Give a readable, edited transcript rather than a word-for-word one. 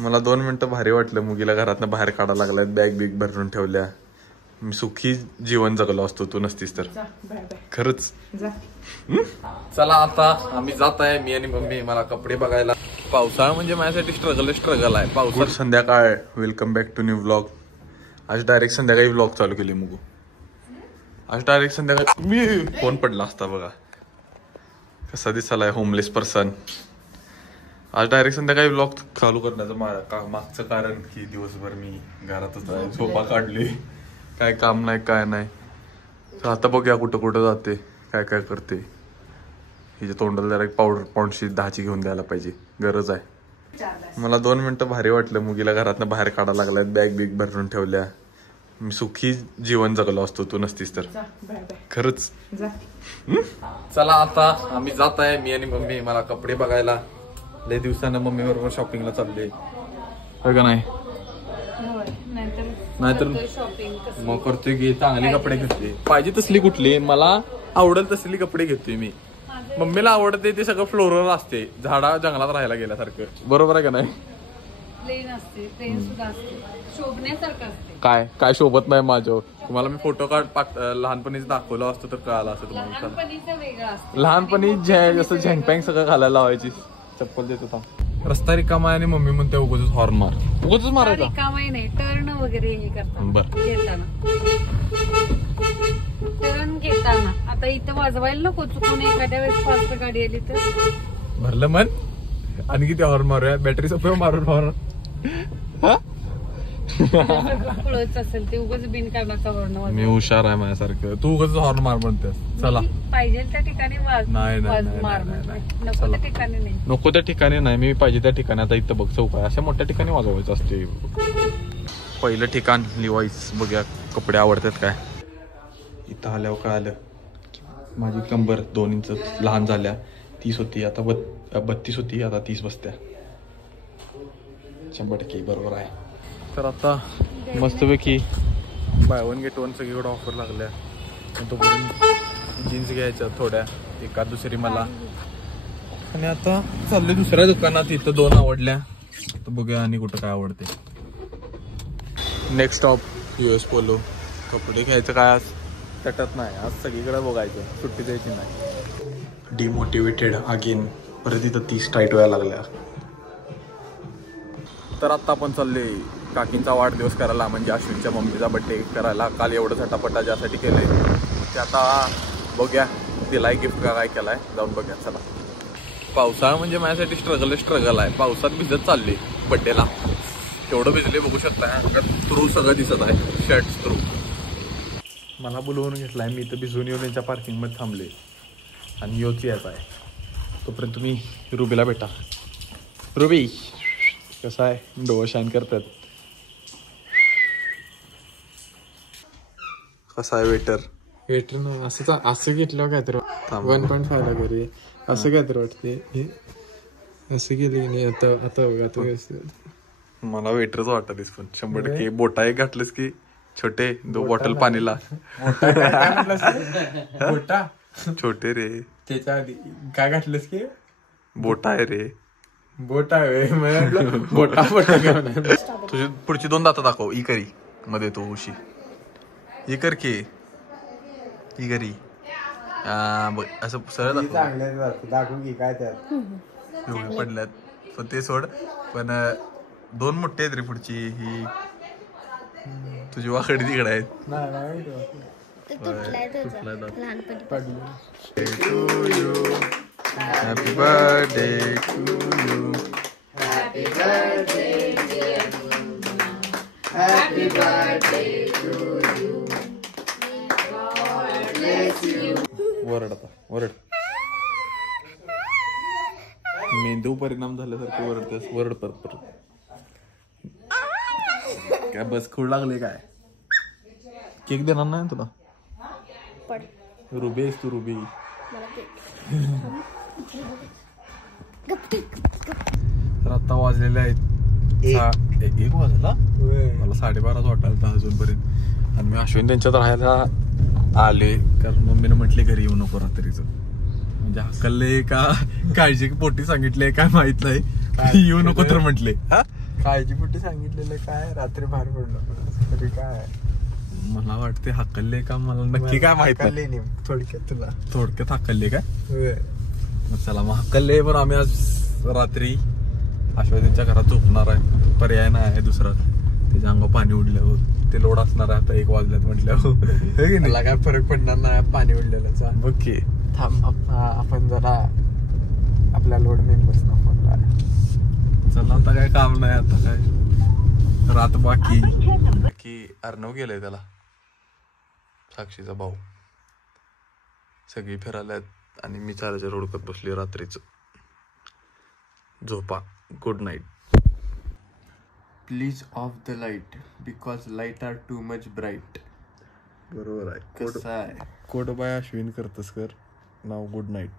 मला 2 मिनिटं भारी वाटलं. मुगीला घरातनं बाहेर काढायला लागल्यात, बॅग बिग भरून ठेवल्या. मी सुखी जीवन जगलो असतो तू नसतीस तर. खरंच. चला आता आम्ही जात आहे, मी आणि मम्मी. मला कपडे बघायला. पावसाळा म्हणजे माझ्यासाठी स्ट्रगल आहे. पावसाळा संध्याकाळ. Welcome back to new vlog. आज डायरेक्ट संध्याकाळी व्लॉग चालू केले मुगू. आज डायरेक्ट संध्याकाळी मी फोन पडला असता बघा कसा दिसालाय होमलेस पर्सन. आज डायरेक्ट संध्याकाळी व्लॉग चालू करण्याचं मागचं कारण की दिवसभर मी घरातच आहे, झोपा काढली, काय काम नाही काय नाही. तर आता बघूया कुठं कुठं जाते, काय काय करते. हिच्या तोंडाला जरा एक पाऊंडची 10ची घेऊन द्यायला पाहिजे, गरज आहे. मला 2 मिनिटं भारी वाटलं. मुगीला घरातनं बाहेर काढायला लागल्यात, बॅग बिग भरून ठेवल्या. मी सुखी जीवन जगलो असतो तू नसतीस तर. खरंच. चला आता आम्ही जात आहे, मी आणि मम्मी. मला कपडे बघायला. लय दिवसानं मम्मी बरोबर शॉपिंगला चालले का नाही? नाहीतर मग करतोय की चांगले कपडे घेतले पाहिजे तसली कुठली मला आवडेल तसली कपडे घेतोय मी. मम्मीला आवडते ते सगळं फ्लोरल असते, झाडा जंगलात राहायला गेल्यासारखं. बरोबर आहे का नाही? काय काय शोभत नाही माझ्यावर. तुम्हाला मी फोटो लहानपणीच दाखवलं असतं तर कळालं असतं तुम्हाला. लहानपणी जसं झेंगपॅंग सगळं घालायला लावायची, चप्पल देत होता. रस्ता रिकामा आहे आणि मम्मी म्हणते उगाच हॉर्न मार. उगाच मारायचा नाही, टर्न वगैरे हे करतात घेताना. टर्न घेताना आता इथं वाजवायला नको, चुकून एखाद्या वेळेस फास्ट गाडी आली तर भरलं मन. आणि किती हॉर्न मारूया, बॅटरी सगळं मारून हॉर्न कळत असेल ते उगाच बिनकामाचा हॉर्न. मी हुशार आहे माझ्यासारखं, तू उगाच हॉर्न मार म्हणतेस. चला पाहिजे त्या ठिकाणी नाही नको त्या ठिकाणी नाही, नको त्या ठिकाणी नाही. मी पाहिजे त्या ठिकाणी. आता इथं बघ चौक आहे, अशा मोठ्या ठिकाणी वाजवायचं असते. पहिलं ठिकाण लिवाईस. बघूया कपडे आवडतात काय. इथं आल्यावर काय आलं, माझी कंबर 2 इंच लहान झाल्या. 30 होती आता 32 होती, आता 30 बसत्या. 100% बरोबर आहे. तर आता मस्तपैकी बाय 1 गेट 1 सगळीकडे ऑफर लागल्या. तोपर्यंत जीन्स घ्यायच्या थोड्या, एका दुसरी मला. आणि आता चाललोय दुसऱ्या दुकानात. इथं 2 आवडल्या, तर बघूया आणि कुठं काय आवडते. Next stop US polo. कपडे घ्यायचं काय आज तटत नाही, आज सगळीकडे बघायचं, सुट्टी द्यायची नाही. Demotivated again. परत इथं 30 टाईट व्हायला लागल्या. तर आता आपण चालले काकींचा वाढदिवस करायला, म्हणजे अश्विनच्या मम्मीचा बड्डे करायला. काल एवढं झटापटा ज्यासाठी केलंय ते आता बघूया दिलाय गिफ्ट का काय केलाय, जाऊन बघूया. चला. पावसाळा म्हणजे माझ्यासाठी स्ट्रगल आहे. पावसात भिजत चालले बड्डेला. एवढं भिजले बघू शकता, थ्रू सगळं दिसत आहे, शर्ट थ्रू. मला बोलवून घेतलाय, मी इथं भिजून येऊन त्यांच्या पार्किंगमध्ये थांबले आणि योच यायचा आहे. तोपर्यंत तुम्ही रुबीला भेटा. रुबी कसं आहे, डोळं शाईन करतात. कसा आहे वेटर ना असं घेतलं काय तर 1.5 ला घरी असं काय तर वाटते. असं गेले की नाही. आता मला वेटरच वाटत. पण 100% बोटा एक घातलीस की छोटे 2 बॉटल पाणीला. बोटा छोटे रे, त्याच्या आधी काय घातलंस की बोटा आहे रे. बोटा बोटा तुझी पुढची 2 दाता दाखव. ई करी मध्ये तो उशी ई कर की ई करी. असं सरळ दाखवू की काय त्यात एवढे पडल्यात. पण ते सोड. पण 2 मोठे आहेत रे पुढची. ही तुझी वाकडी तिकडे आहेत. Happy birthday to you. Happy birthday happy birthday to you. वरड आता वरड. मेंदू परिणाम झाल्यासारखं वरडतेस. वरड परत काय बस खूळ लागले काय. केक देणार नाही तुला. रुबी आहेस तू रुबी. तर आता वाजलेले आहेत 1 वाजला. मला 12:30 वाटायला अजूनपर्यंत. आणि मी अश्विन त्यांच्यात राहायला आले कारण मम्मीने म्हटले घरी येऊ नको रात्रीचं. म्हणजे हकलले का काळजी पोटी सांगितले काय माहित नाही. येऊ नको तर म्हटले. काळजीपुटी सांगितलेलं काय रात्री बाहेर पडलो तरी काय मला वाटते हाकलले का मला नक्की काय माहित नाही. थोडक्यात तुला थोडक्यात हाकलले काय. मग चला मग हाकलले. पण आम्ही आज रात्री अश्वतींच्या घरात झोपणार आहे. पर्याय नाही आहे दुसरा. त्याच्या अंगावर पाणी उडल्यावर ते लोड असणार आहे आता 1 वाजल्यात म्हटल्यावर. मला काय फरक पडणार नाही पाणी उडलेल्याचा. बघ की थांब आपण जरा आपल्या लोड मेंबर्सना फोन लावूया. चला आता काय काम नाही. आता काय रात बाकी अर्णव गेलंय त्याला. साक्षीचा भाऊ सगळी फिरायला आणि मी चालायच्या रोडकत बसली रात्रीच. झोपा. Good night. Please off the light because light are too much bright. बरोबर आहे. कसं आहे कोड बाय अश्विन करतस कर नाव. Good night.